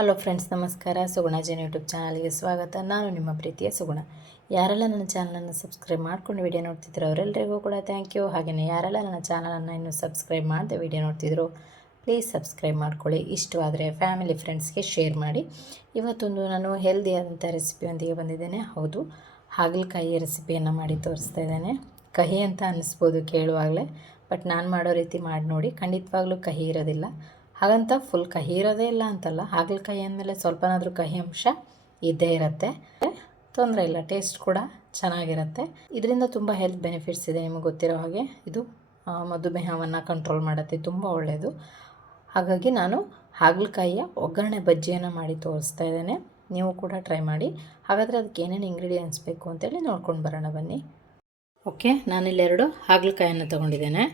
Hello friends, ನಮಸ್ಕಾರ. ಸುಗುಣ Jain YouTube ಚಾನಲ್ಗೆ ಸ್ವಾಗತ. ನಾನು ನಿಮ್ಮ ಪ್ರೀತಿಯ ಸುಗುಣ. ಯಾರೆಲ್ಲ ನನ್ನ ಚಾನಲನ್ನು ಸಬ್ಸ್ಕ್ರೈಬ್ ಮಾಡ್ಕೊಂಡು ವಿಡಿಯೋ ನೋಡ್ತಿದ್ರು ಅವರೆಲ್ಲರಿಗೂ ಕೂಡ ಥ್ಯಾಂಕ್ ಯು. ಹಾಗೆಯೇ ಯಾರೆಲ್ಲ ನನ್ನ ಚಾನಲನ್ನು ಇನ್ನೂ ಸಬ್ಸ್ಕ್ರೈಬ್ ಮಾಡದೆ ವಿಡಿಯೋ ನೋಡ್ತಿದ್ರು ಪ್ಲೀಸ್ ಸಬ್ಸ್ಕ್ರೈಬ್ ಮಾಡ್ಕೊಳ್ಳಿ. ಇಷ್ಟವಾದರೆ ಫ್ಯಾಮಿಲಿ ಫ್ರೆಂಡ್ಸ್ಗೆ ಶೇರ್ ಮಾಡಿ. ಇವತ್ತೊಂದು ನಾನು ಹೆಲ್ದಿಯಾದಂಥ ರೆಸಿಪಿಯೊಂದಿಗೆ ಬಂದಿದ್ದೇನೆ. ಹೌದು, ಹಾಗಲಕಾಯಿ ರೆಸಿಪಿಯನ್ನು ಮಾಡಿ ತೋರಿಸ್ತಾ ಇದ್ದೇನೆ. ಕಹಿ ಅಂತ ಅನ್ನಿಸ್ಬೋದು ಕೇಳುವಾಗಲೇ, ಬಟ್ ನಾನು ಮಾಡೋ ರೀತಿ ಮಾಡಿ ನೋಡಿ. ಖಂಡಿತವಾಗ್ಲೂ ಕಹಿ ಇರೋದಿಲ್ಲ. ಹಾಗಂತ ಫುಲ್ ಕಹಿ ಇರೋದೇ ಇಲ್ಲ ಅಂತಲ್ಲ. ಹಾಗಲಕಾಯಿ ಅಂದಮೇಲೆ ಸ್ವಲ್ಪನಾದರೂ ಕಹಿ ಅಂಶ ಇದ್ದೇ ಇರುತ್ತೆ. ತೊಂದರೆ ಇಲ್ಲ, ಟೇಸ್ಟ್ ಕೂಡ ಚೆನ್ನಾಗಿರುತ್ತೆ. ಇದರಿಂದ ತುಂಬ ಹೆಲ್ತ್ ಬೆನಿಫಿಟ್ಸ್ ಇದೆ. ನಿಮಗೆ ಗೊತ್ತಿರೋ ಹಾಗೆ ಇದು ಮಧುಮೇಹವನ್ನು ಕಂಟ್ರೋಲ್ ಮಾಡುತ್ತೆ, ತುಂಬ ಒಳ್ಳೆಯದು. ಹಾಗಾಗಿ ನಾನು ಹಾಗಲಕಾಯಿಯ ಒಗ್ಗರಣೆ ಬಜ್ಜಿಯನ್ನು ಮಾಡಿ ತೋರಿಸ್ತಾ ಇದ್ದೇನೆ. ನೀವು ಕೂಡ ಟ್ರೈ ಮಾಡಿ. ಹಾಗಾದರೆ ಅದಕ್ಕೆ ಏನೇನು ಇಂಗ್ರೀಡಿಯೆಂಟ್ಸ್ ಬೇಕು ಅಂತೇಳಿ ನೋಡ್ಕೊಂಡು ಬರೋಣ ಬನ್ನಿ. ಓಕೆ, ನಾನಿಲ್ಲೆರಡು ಹಾಗಲಕಾಯನ್ನು ತೊಗೊಂಡಿದ್ದೇನೆ.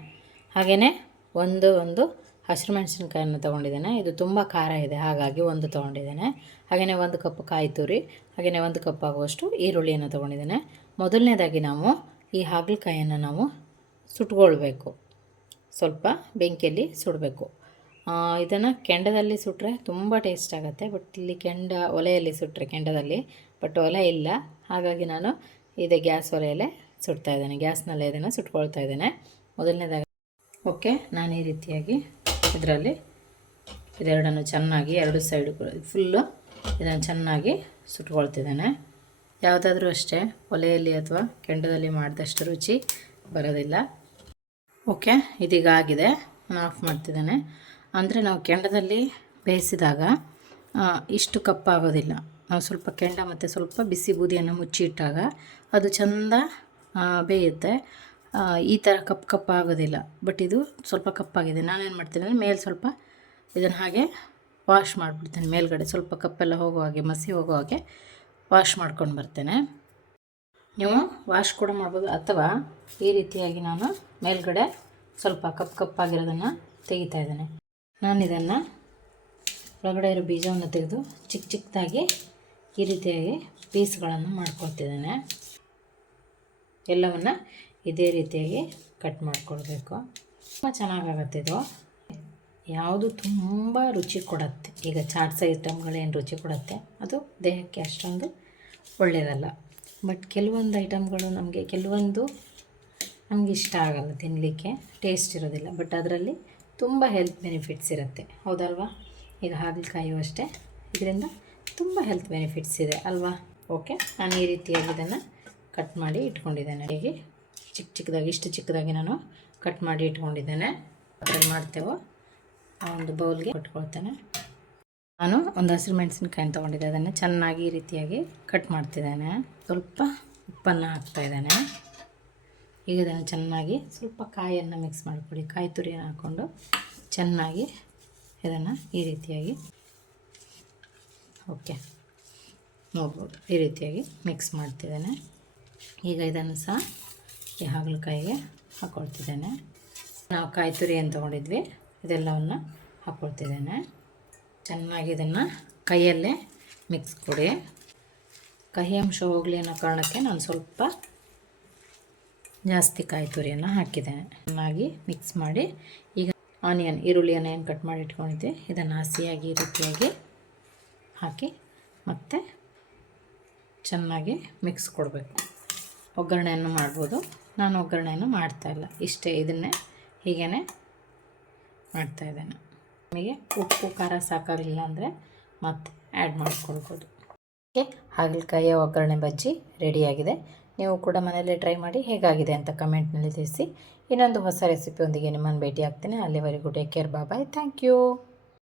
ಹಾಗೆಯೇ ಒಂದು ಹಸಿರು ಮೆಣಸಿನ್ಕಾಯನ್ನು ತೊಗೊಂಡಿದ್ದೇನೆ. ಇದು ತುಂಬ ಖಾರ ಇದೆ, ಹಾಗಾಗಿ ಒಂದು ತೊಗೊಂಡಿದ್ದೇನೆ. ಹಾಗೆಯೇ 1 ಕಪ್ ಕಾಯಿ ತುರಿ, ಹಾಗೆಯೇ 1 ಕಪ್ ಆಗುವಷ್ಟು ಈರುಳ್ಳಿಯನ್ನು ತೊಗೊಂಡಿದ್ದೇನೆ. ಮೊದಲನೇದಾಗಿ ನಾವು ಈ ಹಾಗಲಕಾಯಿಯನ್ನು ನಾವು ಸುಟ್ಕೊಳ್ಬೇಕು. ಸ್ವಲ್ಪ ಬೆಂಕಿಯಲ್ಲಿ ಸುಡಬೇಕು. ಇದನ್ನು ಕೆಂಡದಲ್ಲಿ ಸುಟ್ಟರೆ ತುಂಬ ಟೇಸ್ಟ್ ಆಗುತ್ತೆ. ಬಟ್ ಇಲ್ಲಿ ಒಲೆಯಲ್ಲಿ ಸುಟ್ಟರೆ ಕೆಂಡದಲ್ಲಿ, ಬಟ್ ಒಲೆ ಇಲ್ಲ. ಹಾಗಾಗಿ ನಾನು ಇದೇ ಗ್ಯಾಸ್ ಒಲೆಯಲ್ಲೇ ಸುಡ್ತಾಯಿದ್ದೇನೆ. ಗ್ಯಾಸ್ನಲ್ಲೇ ಇದನ್ನು ಸುಟ್ಕೊಳ್ತಾ ಇದ್ದೇನೆ. ಮೊದಲನೇದಾಗಿ ಓಕೆ, ನಾನು ಈ ರೀತಿಯಾಗಿ ಇದರಲ್ಲಿ ಇದೆರಡನ್ನು ಚೆನ್ನಾಗಿ ಎರಡು ಸೈಡು ಫುಲ್ಲು ಇದನ್ನು ಚೆನ್ನಾಗಿ ಸುಟ್ಕೊಳ್ತಿದ್ದೇನೆ. ಯಾವುದಾದ್ರೂ ಅಷ್ಟೇ ಒಲೆಯಲ್ಲಿ ಅಥವಾ ಕೆಂಡದಲ್ಲಿ ಮಾಡಿದಷ್ಟು ರುಚಿ ಬರೋದಿಲ್ಲ. ಓಕೆ, ಇದೀಗ ಆಗಿದೆ. ನಾನು ಆಫ್ ಮಾಡ್ತಿದ್ದೇನೆ. ಅಂದರೆ ನಾವು ಕೆಂಡದಲ್ಲಿ ಬೇಯಿಸಿದಾಗ ಇಷ್ಟು ಕಪ್ಪಾಗೋದಿಲ್ಲ. ನಾವು ಸ್ವಲ್ಪ ಕೆಂಡ ಮತ್ತು ಸ್ವಲ್ಪ ಬಿಸಿ ಬೂದಿಯನ್ನು ಮುಚ್ಚಿಟ್ಟಾಗ ಅದು ಚೆಂದ ಬೇಯುತ್ತೆ. ಈ ಥರ ಕಪ್ಪಾಗೋದಿಲ್ಲ. ಬಟ್ ಇದು ಸ್ವಲ್ಪ ಕಪ್ಪಾಗಿದೆ. ನಾನೇನು ಮಾಡ್ತೀನಿ ಅಂದರೆ ಮೇಲೆ ಸ್ವಲ್ಪ ಇದನ್ನು ಹಾಗೆ ವಾಶ್ ಮಾಡಿಬಿಡ್ತೇನೆ. ಮೇಲ್ಗಡೆ ಸ್ವಲ್ಪ ಕಪ್ಪೆಲ್ಲ ಹೋಗೋ ಹಾಗೆ, ಮಸಿ ಹೋಗೋ ಹಾಗೆ ವಾಶ್ ಮಾಡ್ಕೊಂಡು ಬರ್ತೇನೆ. ನೀವು ವಾಶ್ ಕೂಡ ಮಾಡ್ಬೋದು, ಅಥವಾ ಈ ರೀತಿಯಾಗಿ ನಾನು ಮೇಲ್ಗಡೆ ಸ್ವಲ್ಪ ಕಪ್ಪಾಗಿರೋದನ್ನು ತೆಗಿತಾ ಇದ್ದೇನೆ. ನಾನು ಇದನ್ನು ಒಳಗಡೆ ಇರೋ ಬೀಜವನ್ನು ತೆಗೆದು ಚಿಕ್ಕದಾಗಿ ಈ ರೀತಿಯಾಗಿ ಪೀಸ್ಗಳನ್ನು ಮಾಡ್ಕೊಳ್ತಿದ್ದೇನೆ. ಎಲ್ಲವನ್ನು ಇದೇ ರೀತಿಯಾಗಿ ಕಟ್ ಮಾಡಿಕೊಳ್ಬೇಕು. ತುಂಬ ಚೆನ್ನಾಗಾಗತ್ತೆ ಇದು. ಯಾವುದು ತುಂಬ ರುಚಿ ಕೊಡುತ್ತೆ. ಈಗ ಚಾಟ್ಸ್ ಐಟಮ್ಗಳೇನು ರುಚಿ ಕೊಡುತ್ತೆ, ಅದು ದೇಹಕ್ಕೆ ಅಷ್ಟೊಂದು ಒಳ್ಳೆಯದಲ್ಲ. ಬಟ್ ಕೆಲವೊಂದು ಐಟಮ್ಗಳು ನಮಗೆ ಇಷ್ಟ ಆಗಲ್ಲ ತಿನ್ನಲಿಕ್ಕೆ, ಟೇಸ್ಟ್ ಇರೋದಿಲ್ಲ. ಬಟ್ ಅದರಲ್ಲಿ ತುಂಬ ಹೆಲ್ತ್ ಬೆನಿಫಿಟ್ಸ್ ಇರುತ್ತೆ, ಹೌದಲ್ವಾ? ಈಗ ಹಾಗಲಕಾಯಿಯೂ ಅಷ್ಟೇ, ಇದರಿಂದ ತುಂಬ ಹೆಲ್ತ್ ಬೆನಿಫಿಟ್ಸ್ ಇದೆ ಅಲ್ವಾ? ಓಕೆ, ನಾನು ಈ ರೀತಿಯಾಗಿ ಇದನ್ನು ಕಟ್ ಮಾಡಿ ಇಟ್ಕೊಂಡಿದ್ದೇನೆ. ಹೀಗೆ ಚಿಕ್ಕದಾಗಿ ಇಷ್ಟು ಚಿಕ್ಕದಾಗಿ ನಾನು ಕಟ್ ಮಾಡಿ ಇಟ್ಕೊಂಡಿದ್ದೇನೆ. ಅದ್ರಲ್ಲಿ ಮಾಡ್ತೇವೋ ಆ ಒಂದು ಬೌಲ್ಗೆ ಕೊಟ್ಕೊಳ್ತೇನೆ. ನಾನು ಒಂದು ಹಸಿರು ಮೆಣಸಿನ್ಕಾಯಿ ತೊಗೊಂಡಿದ್ದೆ, ಅದನ್ನು ಚೆನ್ನಾಗಿ ಈ ರೀತಿಯಾಗಿ ಕಟ್ ಮಾಡ್ತಿದ್ದೇನೆ. ಸ್ವಲ್ಪ ಉಪ್ಪನ್ನು ಹಾಕ್ತಾಯಿದ್ದೇನೆ. ಈಗ ಇದನ್ನು ಚೆನ್ನಾಗಿ ಸ್ವಲ್ಪ ಕಾಯನ್ನು ಮಿಕ್ಸ್ ಮಾಡಿಕೊಡಿ. ಕಾಯಿ ತುರಿಯನ್ನು ಹಾಕ್ಕೊಂಡು ಚೆನ್ನಾಗಿ ಇದನ್ನು ಈ ರೀತಿಯಾಗಿ ಓಕೆ ನೋಡ್ಬೋದು, ಈ ರೀತಿಯಾಗಿ ಮಿಕ್ಸ್ ಮಾಡ್ತಿದ್ದೇನೆ. ಈಗ ಇದನ್ನು ಸಹ ಈ ಹಾಗಲಕಾಯಿಗೆ ಹಾಕ್ಕೊಳ್ತಿದ್ದೇನೆ. ನಾವು ಕಾಯಿ ತುರಿ ಏನು ತೊಗೊಂಡಿದ್ವಿ ಇದೆಲ್ಲವನ್ನು ಹಾಕ್ಕೊಳ್ತಿದ್ದೇನೆ. ಚೆನ್ನಾಗಿ ಇದನ್ನು ಕೈಯಲ್ಲೇ ಮಿಕ್ಸ್ ಕೊಡಿ. ಕಹಿ ಅಂಶ ಹೋಗಲಿ ಅನ್ನೋ ಕಾರಣಕ್ಕೆ ನಾನು ಸ್ವಲ್ಪ ಜಾಸ್ತಿ ಕಾಯಿ ತುರಿಯನ್ನು ಹಾಕಿದ್ದೇನೆ. ಚೆನ್ನಾಗಿ ಮಿಕ್ಸ್ ಮಾಡಿ ಈಗ ಈರುಳ್ಳಿಯನ್ನು ಏನು ಕಟ್ ಮಾಡಿ ಇಟ್ಕೊಂಡಿದ್ದೆ ಇದನ್ನು ಹಸಿಯಾಗಿ ಈ ರೀತಿಯಾಗಿ ಹಾಕಿ ಮತ್ತೆ ಚೆನ್ನಾಗಿ ಮಿಕ್ಸ್ ಕೊಡಬೇಕು. ಒಗ್ಗರಣೆಯನ್ನು ಮಾಡ್ಬೋದು. ನಾನು ಒಗ್ಗರಣೆಯನ್ನು ಮಾಡ್ತಾಯಿಲ್ಲ, ಇಷ್ಟೇ, ಇದನ್ನೇ ಹೀಗೇ ಮಾಡ್ತಾಯಿದ್ದೇನೆ. ನಿಮಗೆ ಉಪ್ಪು ಖಾರ ಸಾಕಾಗಲಿಲ್ಲ ಅಂದರೆ ಮತ್ತೆ ಆ್ಯಡ್ ಮಾಡಿಕೊಳ್ಬೋದು. ಓಕೆ, ಹಾಗಲಕಾಯಿಯ ಒಗ್ಗರಣೆ ಬಜ್ಜಿ ರೆಡಿಯಾಗಿದೆ. ನೀವು ಕೂಡ ಮನೆಯಲ್ಲೇ ಟ್ರೈ ಮಾಡಿ ಹೇಗಾಗಿದೆ ಅಂತ ಕಮೆಂಟ್ನಲ್ಲಿ ತಿಳಿಸಿ. ಇನ್ನೊಂದು ಹೊಸ ರೆಸಿಪಿಯೊಂದಿಗೆ ನಿಮ್ಮನ್ನು ಭೇಟಿ ಆಗ್ತೇನೆ. ಅಲ್ಲಿವರೆಗೂ take care, bye, thank you.